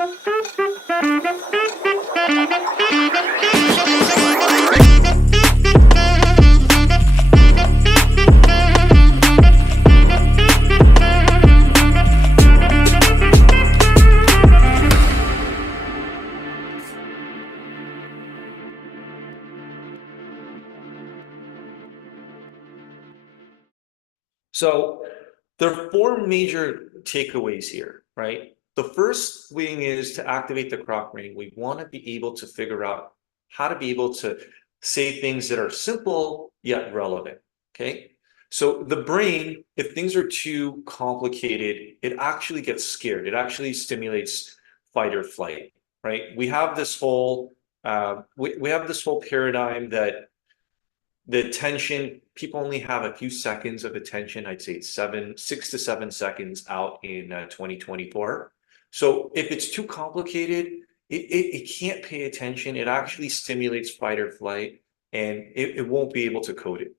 So there are four major takeaways here, right? The first thing is to activate the Croc Brain. We want to be able to figure out how to be able to say things that are simple yet relevant, okay? So the brain, if things are too complicated, it actually gets scared. It actually stimulates fight or flight, right? We have this whole paradigm that the attention, people only have a few seconds of attention. I'd say it's 6 to 7 seconds out in 2024. So if it's too complicated, it can't pay attention. It actually stimulates fight or flight, and it won't be able to code it.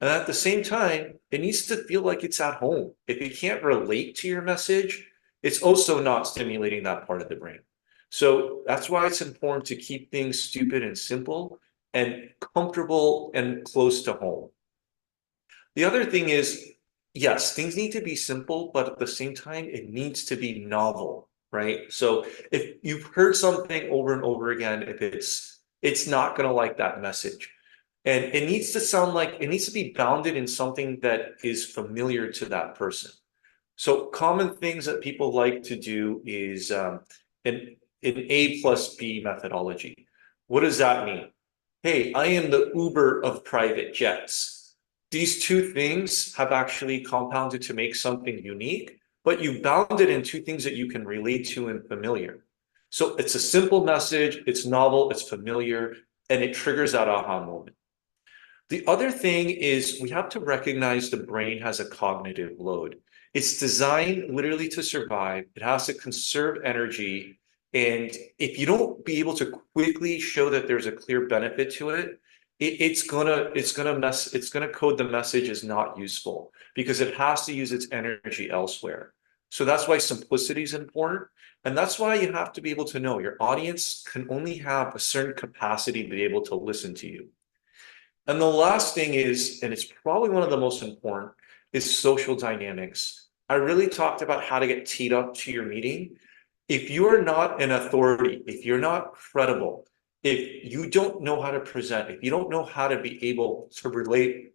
And at the same time, it needs to feel like it's at home. If it can't relate to your message, it's also not stimulating that part of the brain. So that's why it's important to keep things stupid and simple and comfortable and close to home. The other thing is, yes, things need to be simple, but at the same time, it needs to be novel, right? So if you've heard something over and over again, if it's not going to like that message. And it needs to sound like, it needs to be bounded in something that is familiar to that person. So common things that people like to do is an A plus B methodology. What does that mean? Hey, I am the Uber of private jets. These two things have actually compounded to make something unique, but you bound it in two things that you can relate to and familiar. So it's a simple message, it's novel, it's familiar, and it triggers that aha moment. The other thing is we have to recognize the brain has a cognitive load. It's designed literally to survive. It has to conserve energy. And if you don't be able to quickly show that there's a clear benefit to it, it's gonna code the message as not useful because it has to use its energy elsewhere. So that's why simplicity is important. And that's why you have to be able to know your audience can only have a certain capacity to be able to listen to you. And the last thing is, and it's probably one of the most important, is social dynamics. I really talked about how to get teed up to your meeting. If you're not an authority, if you're not credible, if you don't know how to present, if you don't know how to be able to relate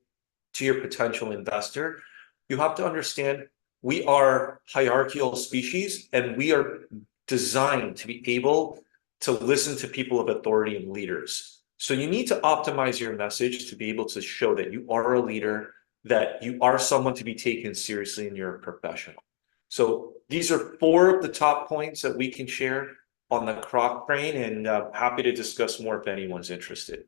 to your potential investor, you have to understand we are hierarchical species and we are designed to be able to listen to people of authority and leaders. So you need to optimize your message to be able to show that you are a leader, that you are someone to be taken seriously and you're a professional. So these are four of the top points that we can share on the Croc Brain, and happy to discuss more if anyone's interested.